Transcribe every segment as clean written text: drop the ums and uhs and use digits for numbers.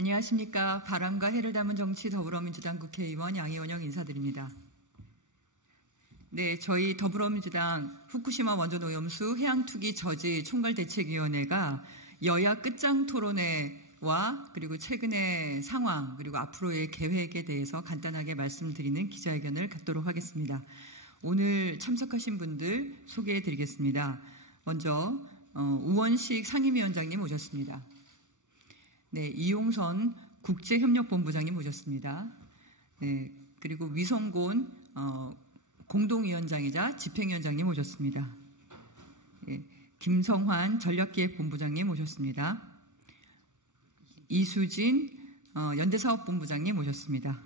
안녕하십니까. 바람과 해를 담은 정치 더불어민주당 국회의원 양희원영 인사드립니다. 네, 저희 더불어민주당 후쿠시마 원전 오염수 해양투기 저지 총괄대책위원회가 여야 끝장 토론회와 그리고 최근의 상황 그리고 앞으로의 계획에 대해서 간단하게 말씀드리는 기자회견을 갖도록 하겠습니다. 오늘 참석하신 분들 소개해 드리겠습니다. 먼저 우원식 상임위원장님 오셨습니다. 네, 이용선 국제협력본부장님 모셨습니다. 네, 그리고 위성곤 공동위원장이자 집행위원장님 모셨습니다. 네, 김성환 전략기획본부장님 모셨습니다. 이수진 연대사업본부장님 모셨습니다.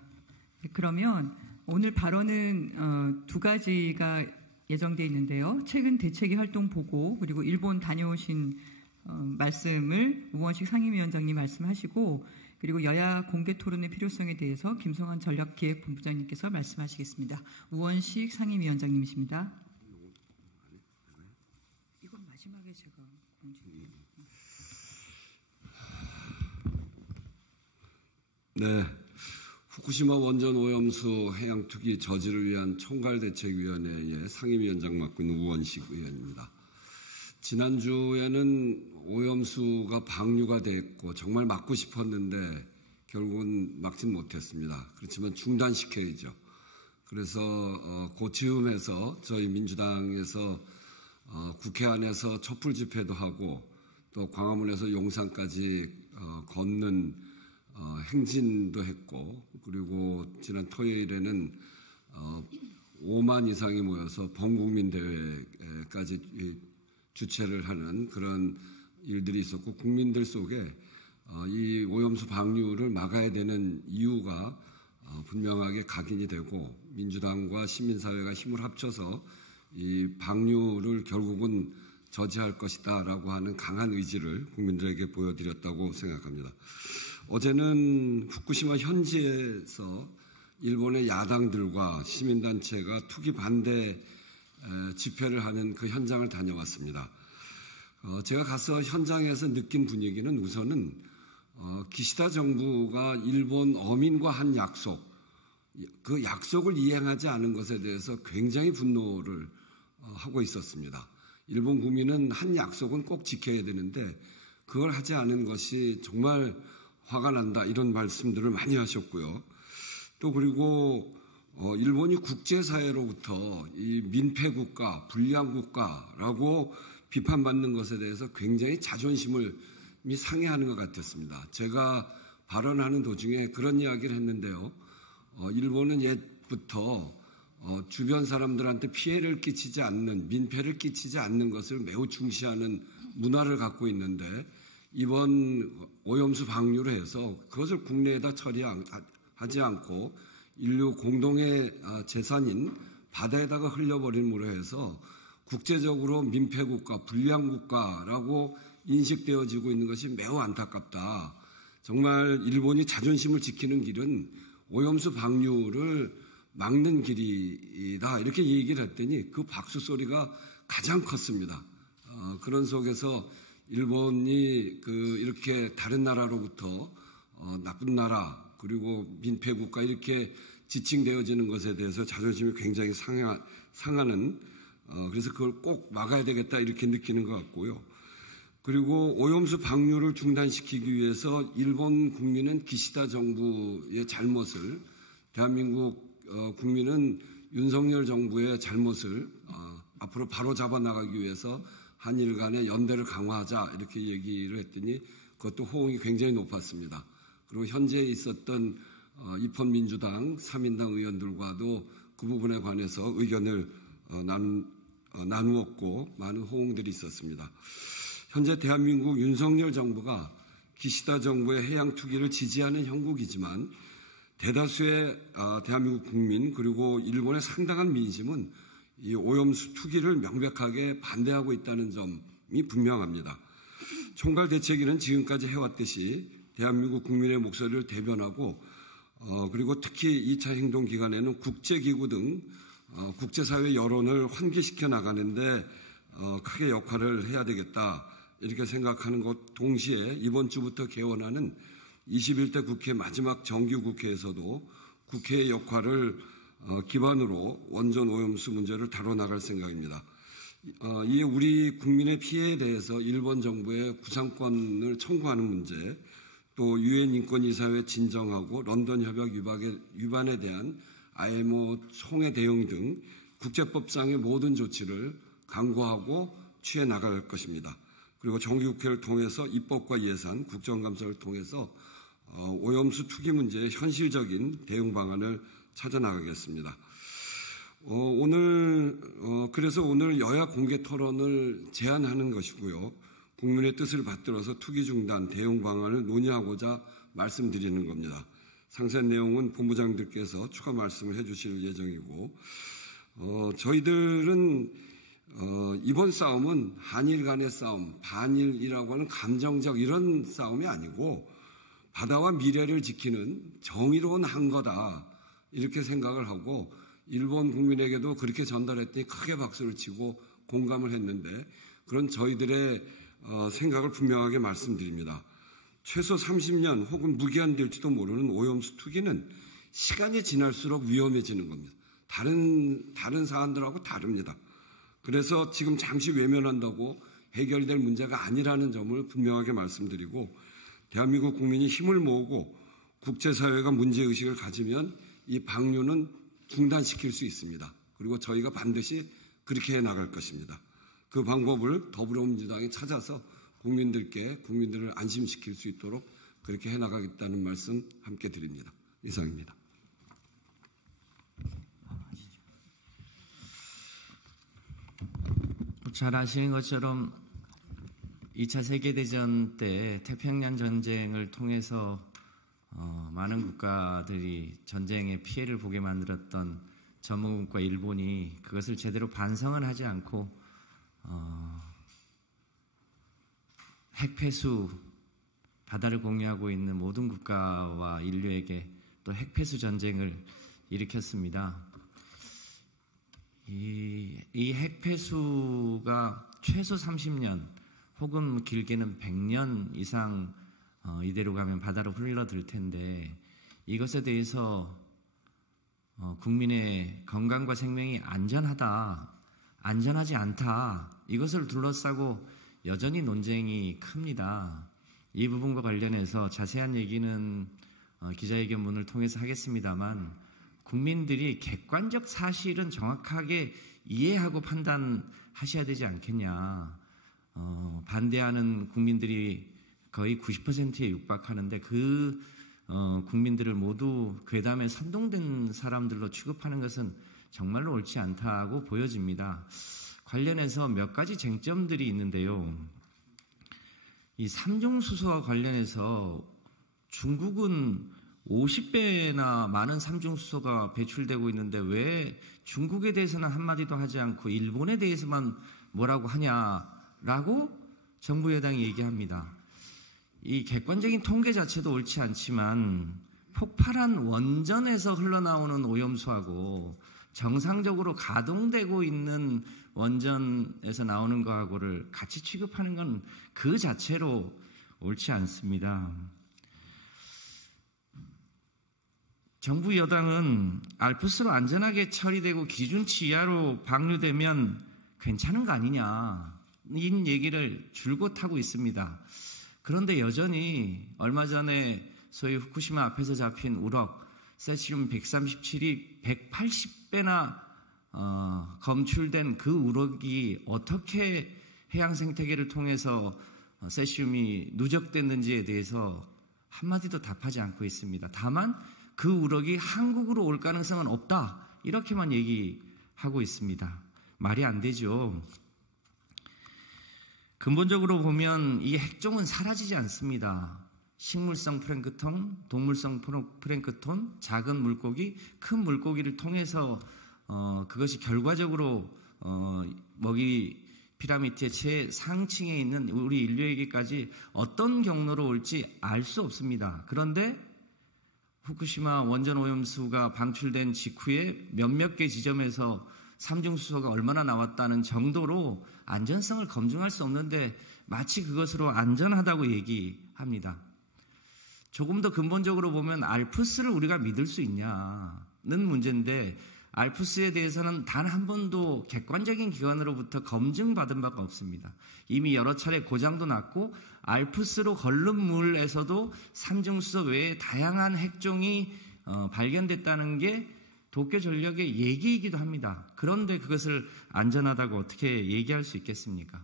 네, 그러면 오늘 발언은 두 가지가 예정되어 있는데요. 최근 대책위 활동 보고 그리고 일본 다녀오신 말씀을 우원식 상임위원장님 말씀하시고 그리고 여야 공개 토론의 필요성에 대해서 김성환 전략기획본부장님께서 말씀하시겠습니다. 우원식 상임위원장님이십니다. 이건 마지막에 제가 공지해요. 네, 후쿠시마 원전 오염수 해양투기 저지를 위한 총괄대책위원회의 상임위원장 맡고 있는 우원식 의원입니다. 지난주에는 오염수가 방류가 됐고 정말 막고 싶었는데 결국은 막진 못했습니다. 그렇지만 중단시켜야죠. 그래서 고치움해서 저희 민주당에서 국회 안에서 촛불 집회도 하고 또 광화문에서 용산까지 걷는 행진도 했고 그리고 지난 토요일에는 5만 이상이 모여서 범국민 대회까지 주최를 하는 그런 일들이 있었고 국민들 속에 이 오염수 방류를 막아야 되는 이유가 분명하게 각인이 되고 민주당과 시민사회가 힘을 합쳐서 이 방류를 결국은 저지할 것이다라고 하는 강한 의지를 국민들에게 보여드렸다고 생각합니다. 어제는 후쿠시마 현지에서 일본의 야당들과 시민단체가 투기 반대 집회를 하는 그 현장을 다녀왔습니다. 제가 가서 현장에서 느낀 분위기는 우선은 기시다 정부가 일본 어민과 한 약속, 그 약속을 이행하지 않은 것에 대해서 굉장히 분노를 하고 있었습니다. 일본 국민은 한 약속은 꼭 지켜야 되는데 그걸 하지 않은 것이 정말 화가 난다 이런 말씀들을 많이 하셨고요. 또 그리고 일본이 국제사회로부터 이 민폐국가, 불량국가라고 비판받는 것에 대해서 굉장히 자존심을 상해하는 것 같았습니다. 제가 발언하는 도중에 그런 이야기를 했는데요. 일본은 옛부터 주변 사람들한테 피해를 끼치지 않는, 민폐를 끼치지 않는 것을 매우 중시하는 문화를 갖고 있는데 이번 오염수 방류를 해서 그것을 국내에다 처리하지 않고 인류 공동의 재산인 바다에다가 흘려버림으로 해서 국제적으로 민폐국가, 불량국가라고 인식되어지고 있는 것이 매우 안타깝다. 정말 일본이 자존심을 지키는 길은 오염수 방류를 막는 길이다. 이렇게 얘기를 했더니 그 박수 소리가 가장 컸습니다. 그런 속에서 일본이 이렇게 다른 나라로부터 나쁜 나라 그리고 민폐국가 이렇게 지칭되어지는 것에 대해서 자존심이 굉장히 상하는 그래서 그걸 꼭 막아야 되겠다 이렇게 느끼는 것 같고요. 그리고 오염수 방류를 중단시키기 위해서 일본 국민은 기시다 정부의 잘못을 대한민국 국민은 윤석열 정부의 잘못을 앞으로 바로 잡아 나가기 위해서 한일 간의 연대를 강화하자 이렇게 얘기를 했더니 그것도 호응이 굉장히 높았습니다. 그리고 현재 있었던 입헌민주당 3인당 의원들과도 그 부분에 관해서 의견을 나누었고 많은 호응들이 있었습니다. 현재 대한민국 윤석열 정부가 기시다 정부의 해양 투기를 지지하는 형국이지만 대다수의 대한민국 국민 그리고 일본의 상당한 민심은 이 오염수 투기를 명백하게 반대하고 있다는 점이 분명합니다. 총괄대책위는 지금까지 해왔듯이 대한민국 국민의 목소리를 대변하고 그리고 특히 2차 행동 기간에는 국제기구 등 국제사회 여론을 환기시켜 나가는데 크게 역할을 해야 되겠다 이렇게 생각하는 것 동시에 이번 주부터 개원하는 21대 국회 마지막 정기국회에서도 국회의 역할을 기반으로 원전 오염수 문제를 다뤄나갈 생각입니다. 이에 우리 국민의 피해에 대해서 일본 정부의 구상권을 청구하는 문제, 또 유엔 인권이사회 진정하고 런던 협약 위반에 대한 IMO 총회 대응 등 국제법상의 모든 조치를 강구하고 취해 나갈 것입니다. 그리고 정기국회를 통해서 입법과 예산, 국정감사를 통해서 오염수 투기 문제의 현실적인 대응 방안을 찾아 나가겠습니다. 그래서 오늘 여야 공개 토론을 제안하는 것이고요. 국민의 뜻을 받들어서 투기 중단 대응 방안을 논의하고자 말씀드리는 겁니다. 상세한 내용은 본부장님들께서 추가 말씀을 해주실 예정이고, 저희들은 이번 싸움은 한일 간의 싸움, 반일이라고 하는 감정적 이런 싸움이 아니고 바다와 미래를 지키는 정의로운 항거다 이렇게 생각을 하고, 일본 국민에게도 그렇게 전달했더니 크게 박수를 치고 공감을 했는데, 그런 저희들의 생각을 분명하게 말씀드립니다. 최소 30년 혹은 무기한될지도 모르는 오염수 투기는 시간이 지날수록 위험해지는 겁니다. 다른 사안들하고 다릅니다. 그래서 지금 잠시 외면한다고 해결될 문제가 아니라는 점을 분명하게 말씀드리고, 대한민국 국민이 힘을 모으고 국제사회가 문제의식을 가지면 이 방류는 중단시킬 수 있습니다. 그리고 저희가 반드시 그렇게 해나갈 것입니다. 그 방법을 더불어민주당이 찾아서 국민들을 안심시킬 수 있도록 그렇게 해나가겠다는 말씀 함께 드립니다. 이상입니다. 잘 아시는 것처럼 2차 세계대전 때 태평양 전쟁을 통해서 많은 국가들이 전쟁의 피해를 보게 만들었던 전범국가 일본이 그것을 제대로 반성을 하지 않고 핵폐수, 바다를 공유하고 있는 모든 국가와 인류에게 또 핵폐수 전쟁을 일으켰습니다. 이 핵폐수가 최소 30년 혹은 길게는 100년 이상 이대로 가면 바다로 흘러들 텐데, 이것에 대해서 국민의 건강과 생명이 안전하지 않다, 이것을 둘러싸고 여전히 논쟁이 큽니다. 이 부분과 관련해서 자세한 얘기는 기자회견문을 통해서 하겠습니다만, 국민들이 객관적 사실은 정확하게 이해하고 판단하셔야 되지 않겠냐. 반대하는 국민들이 거의 90%에 육박하는데 그 국민들을 모두 괴담에 선동된 사람들로 취급하는 것은 정말로 옳지 않다고 보여집니다. 관련해서 몇 가지 쟁점들이 있는데요. 이 삼중수소와 관련해서 중국은 50배나 많은 삼중수소가 배출되고 있는데 왜 중국에 대해서는 한마디도 하지 않고 일본에 대해서만 뭐라고 하냐라고 정부 여당이 얘기합니다. 이 객관적인 통계 자체도 옳지 않지만 폭발한 원전에서 흘러나오는 오염수하고 정상적으로 가동되고 있는 원전에서 나오는 거하고를 같이 취급하는 건 그 자체로 옳지 않습니다. 정부 여당은 알프스로 안전하게 처리되고 기준치 이하로 방류되면 괜찮은 거 아니냐, 이 얘기를 줄곧 하고 있습니다. 그런데 여전히 얼마 전에 소위 후쿠시마 앞에서 잡힌 우럭 세시움 137이 180배나 검출된 그 우럭이 어떻게 해양 생태계를 통해서 세시움이 누적됐는지에 대해서 한마디도 답하지 않고 있습니다. 다만 그 우럭이 한국으로 올 가능성은 없다, 이렇게만 얘기하고 있습니다. 말이 안 되죠. 근본적으로 보면 이 핵종은 사라지지 않습니다. 식물성 플랭크톤, 동물성 플랭크톤, 작은 물고기, 큰 물고기를 통해서 그것이 결과적으로 먹이 피라미드의 최상층에 있는 우리 인류에게까지 어떤 경로로 올지 알 수 없습니다. 그런데 후쿠시마 원전 오염수가 방출된 직후에 몇몇 개 지점에서 삼중수소가 얼마나 나왔다는 정도로 안전성을 검증할 수 없는데 마치 그것으로 안전하다고 얘기합니다. 조금 더 근본적으로 보면 알프스를 우리가 믿을 수 있냐는 문제인데 알프스에 대해서는 단 한 번도 객관적인 기관으로부터 검증받은 바가 없습니다. 이미 여러 차례 고장도 났고 알프스로 걸른 물에서도 삼중수소 외에 다양한 핵종이 발견됐다는 게 도쿄 전력의 얘기이기도 합니다. 그런데 그것을 안전하다고 어떻게 얘기할 수 있겠습니까?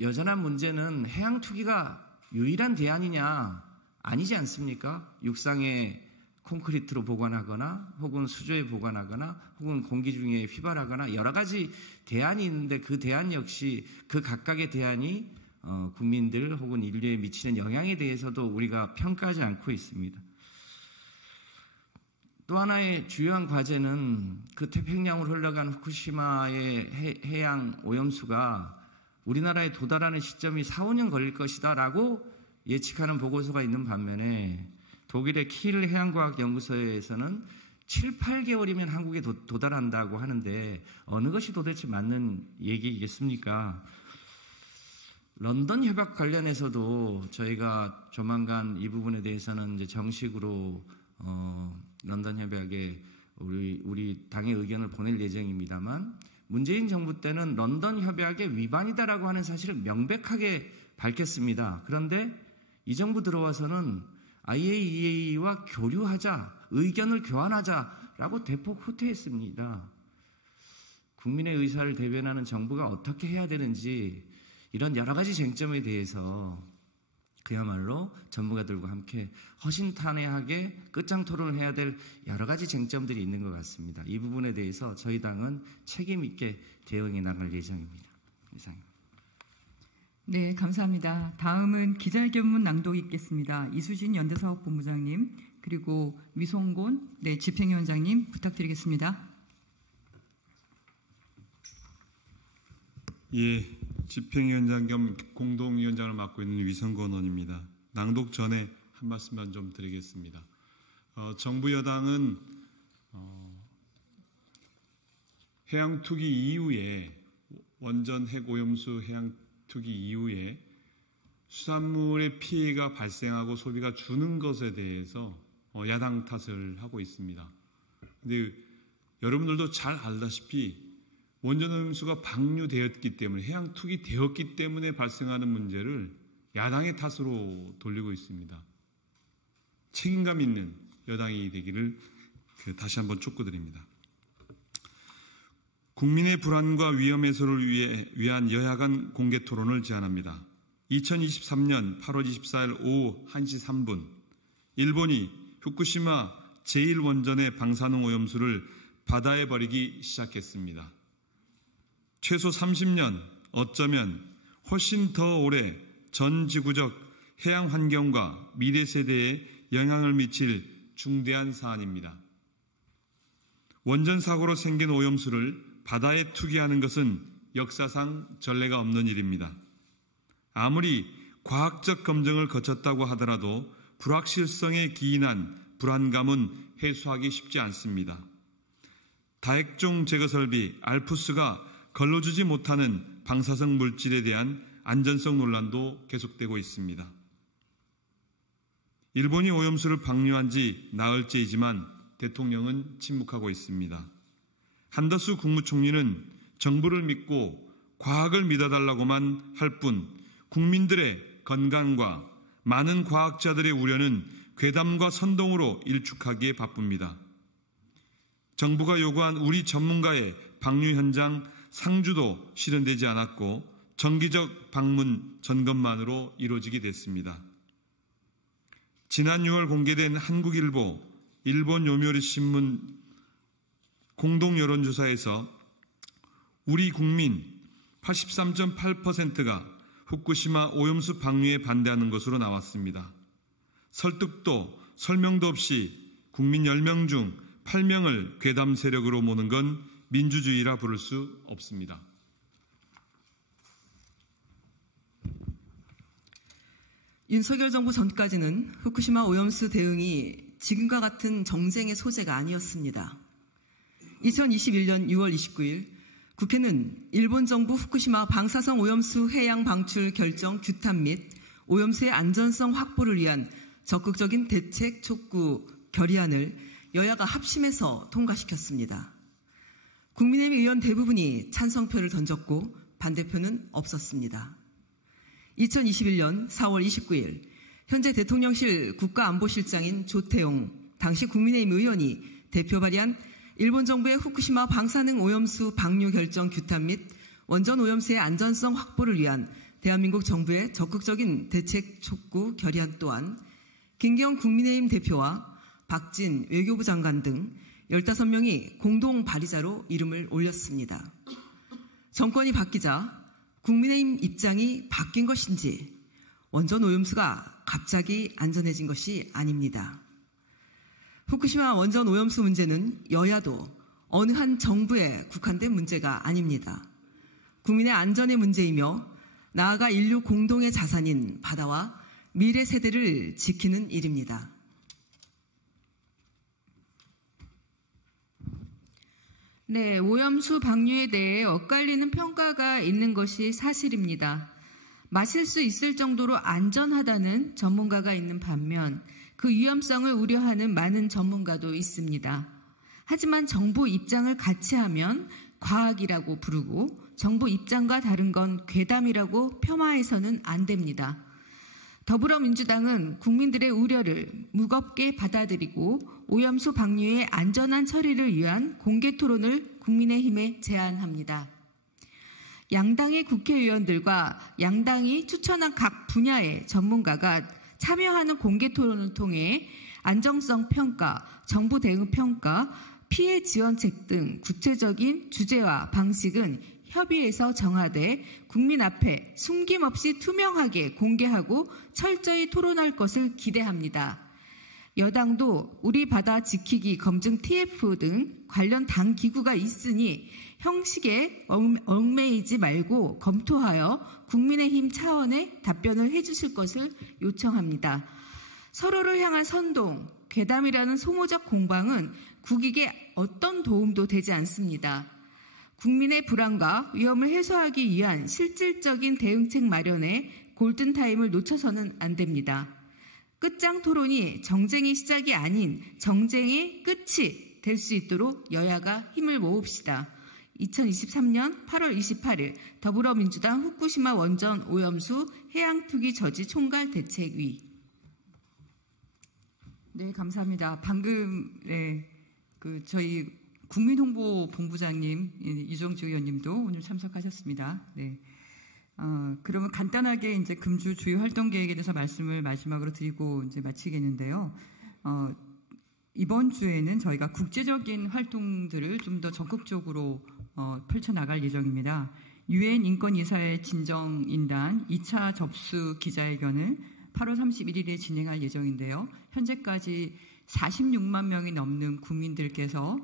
여전한 문제는 해양 투기가 유일한 대안이냐? 아니지 않습니까? 육상에 콘크리트로 보관하거나 혹은 수조에 보관하거나 혹은 공기 중에 휘발하거나 여러 가지 대안이 있는데 그 대안 역시 그 각각의 대안이 국민들 혹은 인류에 미치는 영향에 대해서도 우리가 평가하지 않고 있습니다. 또 하나의 주요한 과제는 그 태평양으로 흘러간 후쿠시마의 해양 오염수가 우리나라에 도달하는 시점이 4, 5년 걸릴 것이다 라고 예측하는 보고서가 있는 반면에 독일의 킬 해양과학연구소에서는 7, 8개월이면 한국에 도달한다고 하는데 어느 것이 도대체 맞는 얘기겠습니까? 런던 협약 관련해서도 저희가 조만간 이 부분에 대해서는 이제 정식으로 런던 협약에 우리 당의 의견을 보낼 예정입니다만 문재인 정부 때는 런던 협약의 위반이다라고 하는 사실을 명백하게 밝혔습니다. 그런데 이 정부 들어와서는 IAEA와 교류하자, 의견을 교환하자라고 대폭 후퇴했습니다. 국민의 의사를 대변하는 정부가 어떻게 해야 되는지 이런 여러 가지 쟁점에 대해서 그야말로 전문가들과 함께 허심탄회하게 끝장 토론을 해야 될 여러 가지 쟁점들이 있는 것 같습니다. 이 부분에 대해서 저희 당은 책임 있게 대응해 나갈 예정입니다. 이상입니다. 네, 감사합니다. 다음은 기자회견문 낭독이 있겠습니다. 이수진 연대사업본부장님 그리고 위성곤 집행위원장님 부탁드리겠습니다. 예, 집행위원장 겸 공동위원장을 맡고 있는 위성곤 의원입니다. 낭독 전에 한 말씀만 좀 드리겠습니다. 정부 여당은 해양 투기 이후에 원전 핵오염수 해양 투기 이후에 수산물의 피해가 발생하고 소비가 주는 것에 대해서 야당 탓을 하고 있습니다. 그런데 여러분들도 잘 알다시피 원전 오염수가 방류되었기 때문에 해양 투기 되었기 때문에 발생하는 문제를 야당의 탓으로 돌리고 있습니다. 책임감 있는 여당이 되기를 다시 한번 촉구드립니다. 국민의 불안과 위험 해소를 위한 여야 간 공개 토론을 제안합니다. 2023년 8월 24일 오후 1시 3분 일본이 후쿠시마 제1원전의 방사능 오염수를 바다에 버리기 시작했습니다. 최소 30년, 어쩌면 훨씬 더 오래 전 지구적 해양 환경과 미래 세대에 영향을 미칠 중대한 사안입니다. 원전 사고로 생긴 오염수를 바다에 투기하는 것은 역사상 전례가 없는 일입니다. 아무리 과학적 검증을 거쳤다고 하더라도 불확실성에 기인한 불안감은 해소하기 쉽지 않습니다. 다핵종 제거 설비 알프스가 걸러주지 못하는 방사성 물질에 대한 안전성 논란도 계속되고 있습니다. 일본이 오염수를 방류한 지 나흘째이지만 대통령은 침묵하고 있습니다. 한더수 국무총리는 정부를 믿고 과학을 믿어달라고만 할 뿐 국민들의 건강과 많은 과학자들의 우려는 괴담과 선동으로 일축하기에 바쁩니다. 정부가 요구한 우리 전문가의 방류 현장 상주도 실현되지 않았고 정기적 방문 점검만으로 이루어지게 됐습니다. 지난 6월 공개된 한국일보, 일본 요미우리 신문 공동 여론조사에서 우리 국민 83.8%가 후쿠시마 오염수 방류에 반대하는 것으로 나왔습니다. 설득도 설명도 없이 국민 10명 중 8명을 괴담 세력으로 모는 건 민주주의라 부를 수 없습니다. 윤석열 정부 전까지는 후쿠시마 오염수 대응이 지금과 같은 정쟁의 소재가 아니었습니다. 2021년 6월 29일 국회는 일본 정부 후쿠시마 방사성 오염수 해양 방출 결정 규탄 및 오염수의 안전성 확보를 위한 적극적인 대책 촉구 결의안을 여야가 합심해서 통과시켰습니다. 국민의힘 의원 대부분이 찬성표를 던졌고 반대표는 없었습니다. 2021년 4월 29일 현재 대통령실 국가안보실장인 조태용 당시 국민의힘 의원이 대표 발의한 일본 정부의 후쿠시마 방사능 오염수 방류 결정 규탄 및 원전 오염수의 안전성 확보를 위한 대한민국 정부의 적극적인 대책 촉구 결의안 또한 김기현 국민의힘 대표와 박진 외교부 장관 등 15명이 공동 발의자로 이름을 올렸습니다. 정권이 바뀌자 국민의힘 입장이 바뀐 것인지 원전 오염수가 갑자기 안전해진 것이 아닙니다. 후쿠시마 원전 오염수 문제는 여야도 어느 한 정부에 국한된 문제가 아닙니다. 국민의 안전의 문제이며 나아가 인류 공동의 자산인 바다와 미래 세대를 지키는 일입니다. 네, 오염수 방류에 대해 엇갈리는 평가가 있는 것이 사실입니다. 마실 수 있을 정도로 안전하다는 전문가가 있는 반면 그 위험성을 우려하는 많은 전문가도 있습니다. 하지만 정부 입장을 같이 하면 과학이라고 부르고 정부 입장과 다른 건 괴담이라고 폄하해서는 안 됩니다. 더불어민주당은 국민들의 우려를 무겁게 받아들이고 오염수 방류의 안전한 처리를 위한 공개 토론을 국민의힘에 제안합니다. 양당의 국회의원들과 양당이 추천한 각 분야의 전문가가 참여하는 공개 토론을 통해 안정성 평가, 정부 대응 평가, 피해 지원책 등 구체적인 주제와 방식은 협의해서 정하되 국민 앞에 숨김없이 투명하게 공개하고 철저히 토론할 것을 기대합니다. 여당도 우리 바다 지키기 검증 TF 등 관련 당 기구가 있으니 형식에 얽매이지 말고 검토하여 국민의힘 차원의 답변을 해주실 것을 요청합니다. 서로를 향한 선동, 괴담이라는 소모적 공방은 국익에 어떤 도움도 되지 않습니다. 국민의 불안과 위험을 해소하기 위한 실질적인 대응책 마련에 골든타임을 놓쳐서는 안 됩니다. 끝장 토론이 정쟁의 시작이 아닌 정쟁의 끝이 될 수 있도록 여야가 힘을 모읍시다. 2023년 8월 28일 더불어민주당 후쿠시마 원전 오염수 해양투기 저지 총괄 대책위. 네, 감사합니다. 방금 저희 국민홍보본부장님 유정주 의원님도 오늘 참석하셨습니다. 네. 그러면 간단하게 이제 금주 주요 활동 계획에 대해서 말씀을 마지막으로 드리고 이제 마치겠는데요. 이번 주에는 저희가 국제적인 활동들을 좀 더 적극적으로 펼쳐나갈 예정입니다. 유엔 인권이사회 진정인단 2차 접수 기자회견을 8월 31일에 진행할 예정인데요. 현재까지 46만 명이 넘는 국민들께서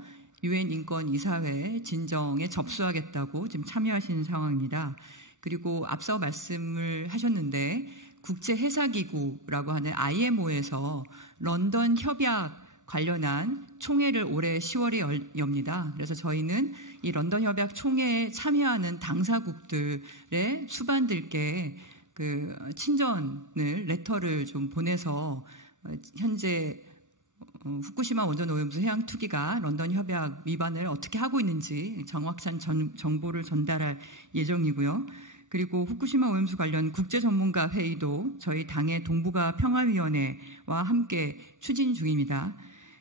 유엔 인권이사회 진정에 접수하겠다고 지금 참여하시는 상황입니다. 그리고 앞서 말씀을 하셨는데 국제해사기구라고 하는 IMO에서 런던 협약 관련한 총회를 올해 10월에 엽니다. 그래서 저희는 이 런던 협약 총회에 참여하는 당사국들의 수반들께 그 친전을 레터를 좀 보내서 현재 후쿠시마 원전 오염수 해양 투기가 런던 협약 위반을 어떻게 하고 있는지 정확한 정보를 전달할 예정이고요. 그리고 후쿠시마 오염수 관련 국제 전문가 회의도 저희 당의 동북아 평화위원회와 함께 추진 중입니다.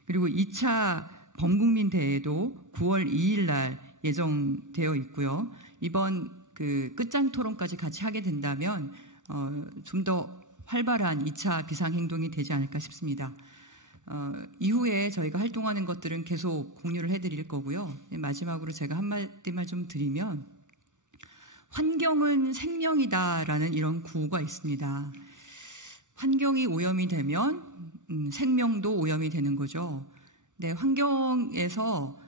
그리고 2차 범국민 대회도 9월 2일 날 예정되어 있고요. 이번 그 끝장 토론까지 같이 하게 된다면 좀 더 활발한 2차 비상행동이 되지 않을까 싶습니다. 이후에 저희가 활동하는 것들은 계속 공유를 해드릴 거고요. 마지막으로 제가 한마디만 좀 드리면 환경은 생명이다라는 이런 구호가 있습니다. 환경이 오염이 되면 생명도 오염이 되는 거죠. 네, 환경에서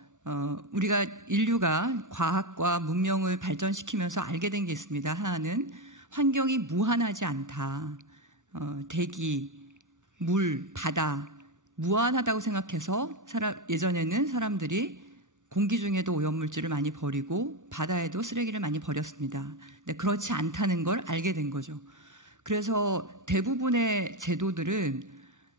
우리가 인류가 과학과 문명을 발전시키면서 알게 된 게 있습니다. 하나는 환경이 무한하지 않다. 대기, 물, 바다 무한하다고 생각해서 예전에는 사람들이 공기 중에도 오염물질을 많이 버리고 바다에도 쓰레기를 많이 버렸습니다. 근데 그렇지 않다는 걸 알게 된 거죠. 그래서 대부분의 제도들은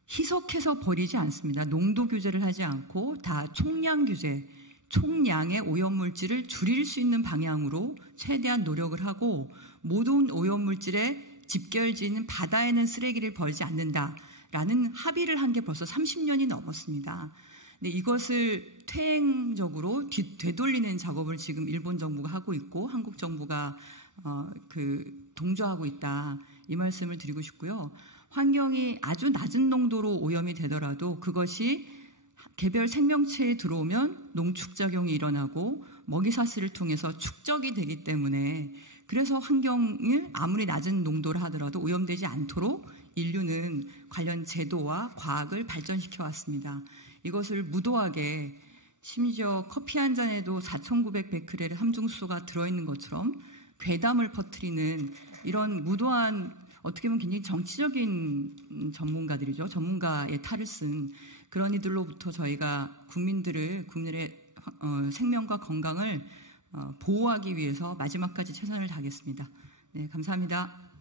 희석해서 버리지 않습니다. 농도 규제를 하지 않고 다 총량 규제, 총량의 오염물질을 줄일 수 있는 방향으로 최대한 노력을 하고 모든 오염물질의 집결지인 바다에는 쓰레기를 버리지 않는다라는 합의를 한 게 벌써 30년이 넘었습니다. 근데 이것을 퇴행적으로 되돌리는 작업을 지금 일본 정부가 하고 있고 한국 정부가 동조하고 있다. 이 말씀을 드리고 싶고요. 환경이 아주 낮은 농도로 오염이 되더라도 그것이 개별 생명체에 들어오면 농축작용이 일어나고 먹이사슬을 통해서 축적이 되기 때문에 그래서 환경을 아무리 낮은 농도로 하더라도 오염되지 않도록 인류는 관련 제도와 과학을 발전시켜 왔습니다. 이것을 무도하게 심지어 커피 한 잔에도 4,900베크렐의 함중수소가 들어있는 것처럼 괴담을 퍼뜨리는 이런 무도한 어떻게 보면 굉장히 정치적인 전문가들이죠. 전문가의 탈을 쓴 그런 이들로부터 저희가 국민의 생명과 건강을 보호하기 위해서 마지막까지 최선을 다하겠습니다. 네, 감사합니다.